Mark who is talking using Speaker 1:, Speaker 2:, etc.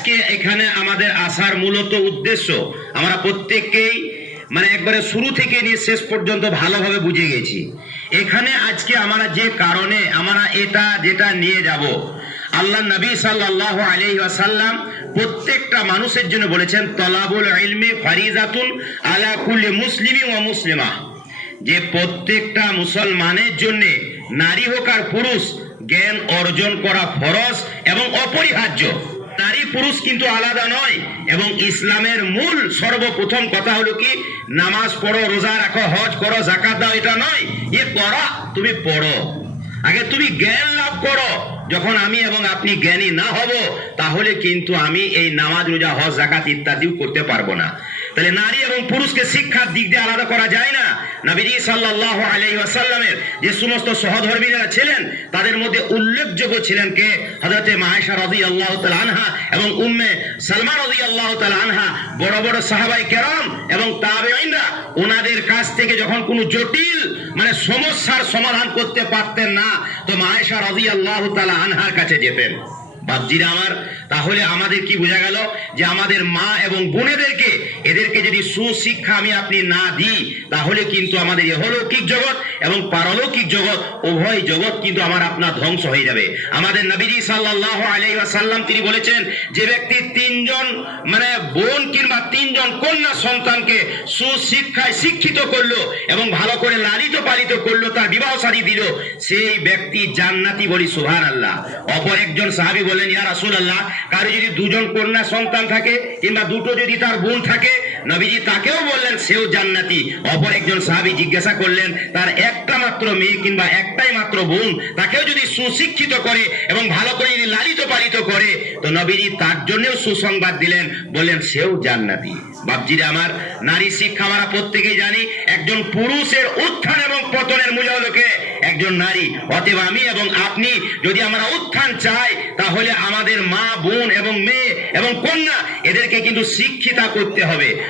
Speaker 1: আজকে এখানে আমাদের আসার মূলত উদ্দেশ্য আমরা প্রত্যেককেই মানে একবারে শুরু থেকে নিয়ে শেষ পর্যন্ত ভালোভাবে বুঝে গেছি। এখানে আজকে আমরা যে কারণে আমরা এটা যেটা নিয়ে যাব, আল্লাহ নবী সাল্লাহ আলহি আসাল্লাম প্রত্যেকটা মানুষের জন্য বলেছেন, তলাবুল ইলমি ফারিজাতুন আলা কুল্লি মুসলিমি ও মুসলিমা। যে প্রত্যেকটা মুসলমানের জন্য নারী হোক আর পুরুষ, জ্ঞান অর্জন করা ফরজ এবং অপরিহার্য। নারী পুরুষ কিন্তু আলাদা নয়, এবং ইসলামের মূল সর্বপ্রথম কথা হলো কি? নামাজ পড়ো, রোজা রাখো, হজ করো জাকাত দাও, এটা নয়। এ করা তুমি পড়ো। আগে তুমি জ্ঞান লাভ করো। যখন আমি এবং আপনি জ্ঞানী না হব, তাহলে কিন্তু আমি এই নামাজ, রোজা, হজ জাকাত ইত্যাদিও করতে পারব না। তাহলে নারী এবং পুরুষকে শিক্ষার দিক দিয়ে আলাদা করা যায় না। নবীজি সাল্লাল্লাহু আলাইহি ওয়াসাল্লামের যে সমস্ত সহধর্মীরা ছিলেন, তাদের মধ্যে উল্লেখযোগ্য ছিলেন কে? হযরতে মায়েশা রাদিয়াল্লাহু তাআলা আনহা এবং উম্মে সালমা রাদিয়াল্লাহু তাআলা আনহা। বড় বড় সাহাবাই কেরাম এবং তাবেঈনরা ওনাদের কাছ থেকে যখন কোনো জটিল মানে সমস্যার সমাধান করতে পারতেন না, তো মায়েশা রাদিয়াল্লাহু তাআলা আনহার কাছে যেতেন। বাপজিরা আমার, তাহলে আমাদের কি বোঝা গেল যে আমাদের মা এবং বোনেদেরকে, এদেরকে যদি সুশিক্ষা আমি আপনি না দিই, তাহলে কিন্তু আমাদের ইহলৌকিক জগৎ এবং পারলৌকিক জগৎ, উভয় জগৎ কিন্তু আমার আপনার ধ্বংস হয়ে যাবে। আমাদের নবীজি সাল্লাহ আলাইহি সাল্লাম তিনি বলেছেন, যে ব্যক্তি তিনজন মানে বোন কন্যা সন্তানকে সুশিক্ষায় শিক্ষিত করল এবং ভালো করে লালিত পালিত করল, তার বিবাহ সারি দিল, সেই ব্যক্তি জান্নাতি বলি সুহান আল্লাহ অপর একজন সাহাবি বলেন ইয়া রাসুল আল্লাহ কারও যদি দুজন কন্যা সন্তান থাকে কিংবা দুটো যদি তার বোন থাকে নবীজি তাকেও বললেন, সেও জান্নাতি। অপর একজন সাহাবী জিজ্ঞাসা করলেন, তার একটা মাত্র মেয়ে কিংবা একটাই মাত্র বোন, তাকেও যদি সুশিক্ষিত করে এবং ভালো করে যদি লালিত পালিত করে? তো নবীজি তার জন্যও সুসংবাদ দিলেন, বললেন, সেও জান্নাতি। বাপজিরা আমার, নারী শিক্ষা আমরা প্রত্যেকেই জানি, একজন পুরুষের উত্থান এবং পতনের মূল্য হলো কে? একজন নারী। অতএব আমি এবং আপনি যদি আমরা উত্থান চাই, তাহলে আমাদের মা, বোন এবং মেয়ে এবং কন্যা, এদেরকে কিন্তু শিক্ষিতা করতে হবে।